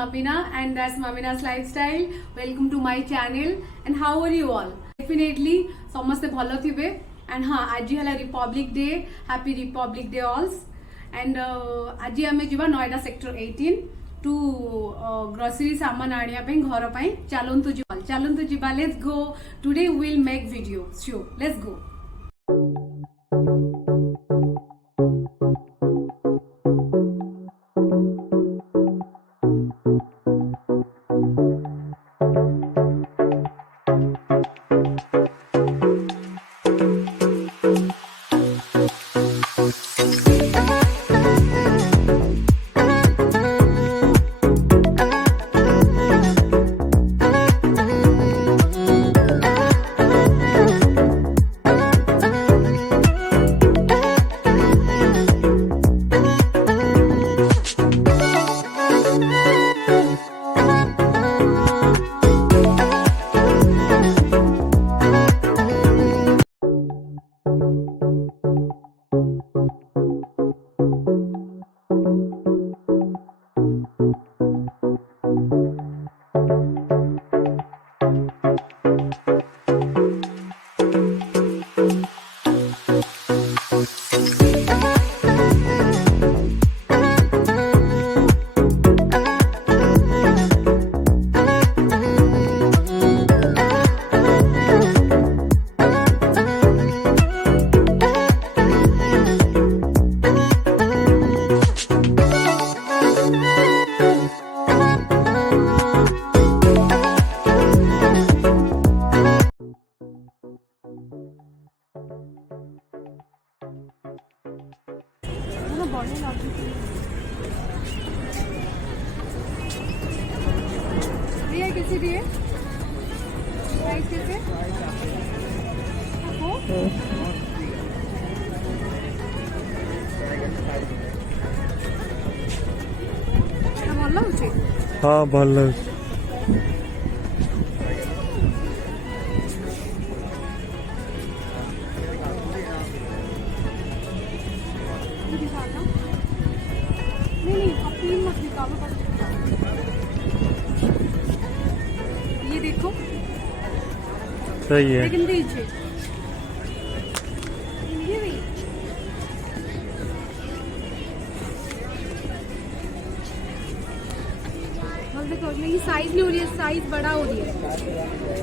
Mamina and that's Mamina's Lifestyle. Welcome to my channel. And how are you all? Definitely ସମସ୍ତେ ଭଲ ଥିବେ and हाँ आज है Republic Day. Happy Republic Day all. And आज आमे जिबा नोएडा सेक्टर 18 to grocery सामान आनिया पे घर पे चलन्तु जिबा let's go. Today we will make video. Sure, let's go. भैया कैसे दिए प्राइस कैसे ଭଲ ଲାଗୁଛି ହଁ ଭଲ ଲାଗୁଛି ये देखो सही है लेकिन दीजिए ये भी देखो ये साइज नहीं हो रही है साइज बड़ा हो रही है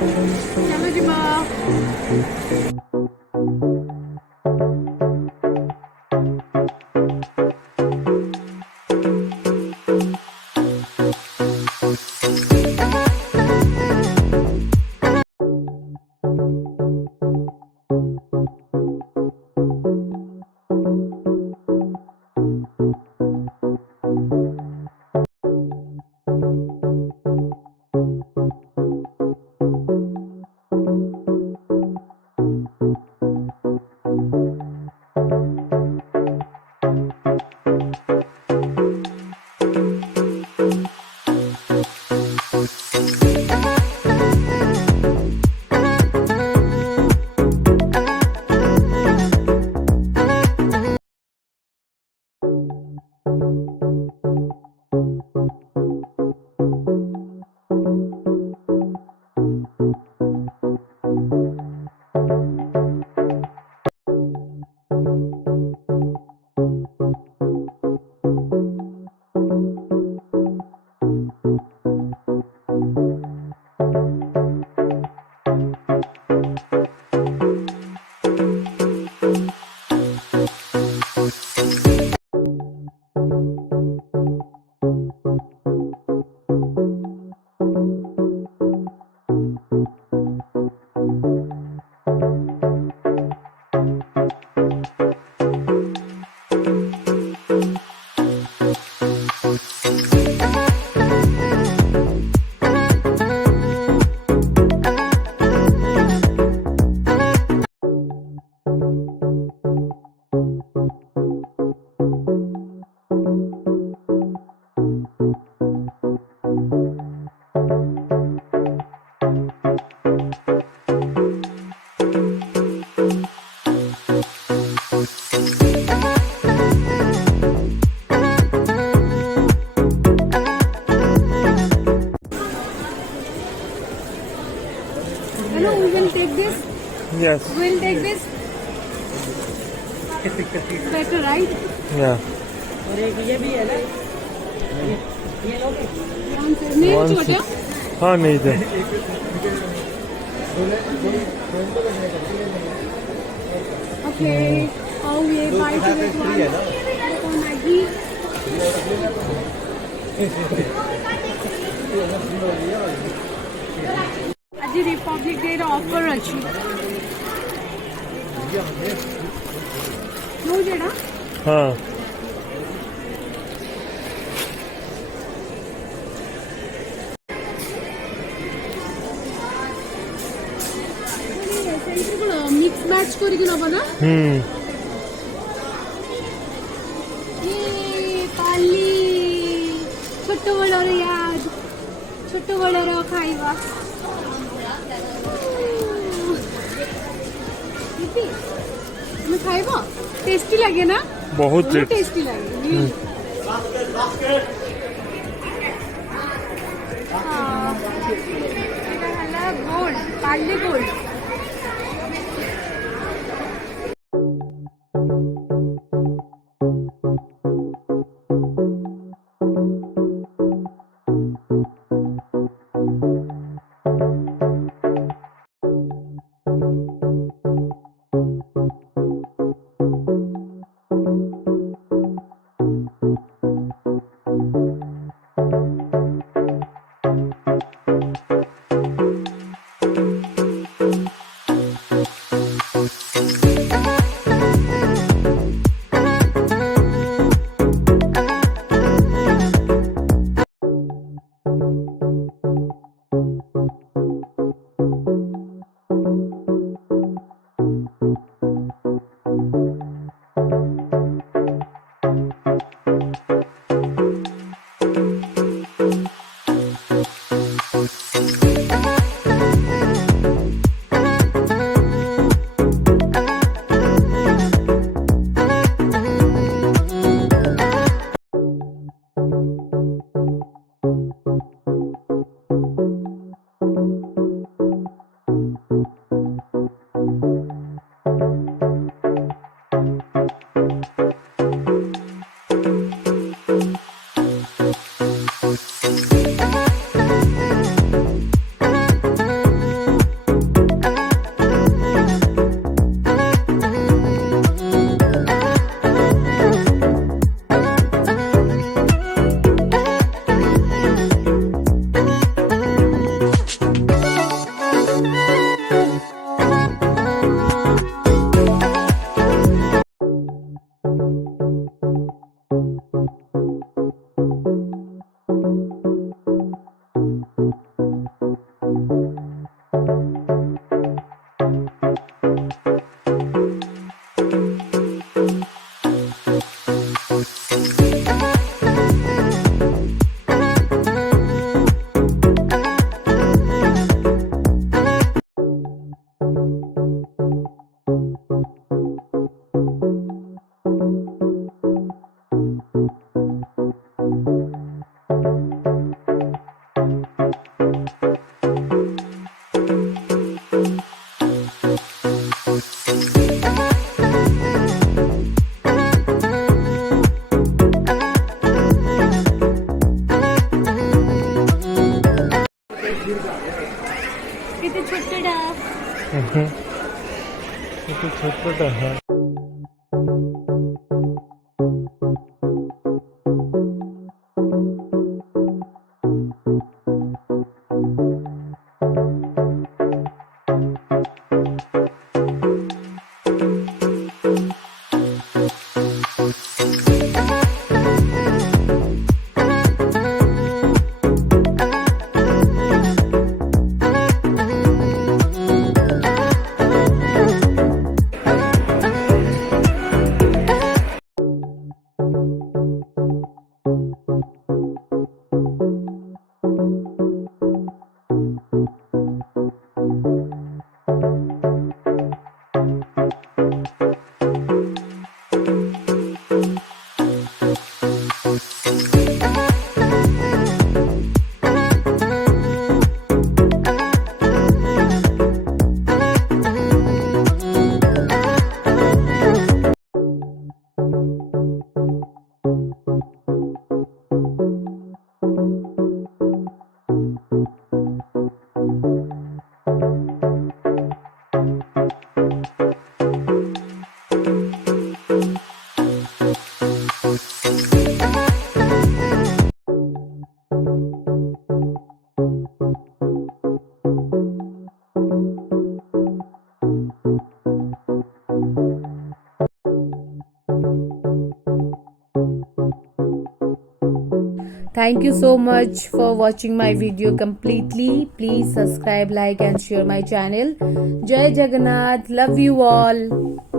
चलो जिबा। Hello, we will take this. Yes. We'll take this. Better, right? Yeah. नहीं One छोटा. six. हाँ नहीं दे. Okay. Oh, ये buy to get one. Maggie. Aji Republic Day ର offer ଅଛି. No जेड़ा. हाँ. मिक्स मैच करके नबा ना. ये पाली छोट बड़र याद छोट बड़र खाइबा. तुम खाइबा टेस्टी लगे ना. बहुत टेस्टी लगे. गोल्ड पाली गोल्ड. किती छोटे डाब. किती छोट आहे. Thank you so much for watching my video completely. Please subscribe, like and share my channel. Jai Jagannath. Love you all.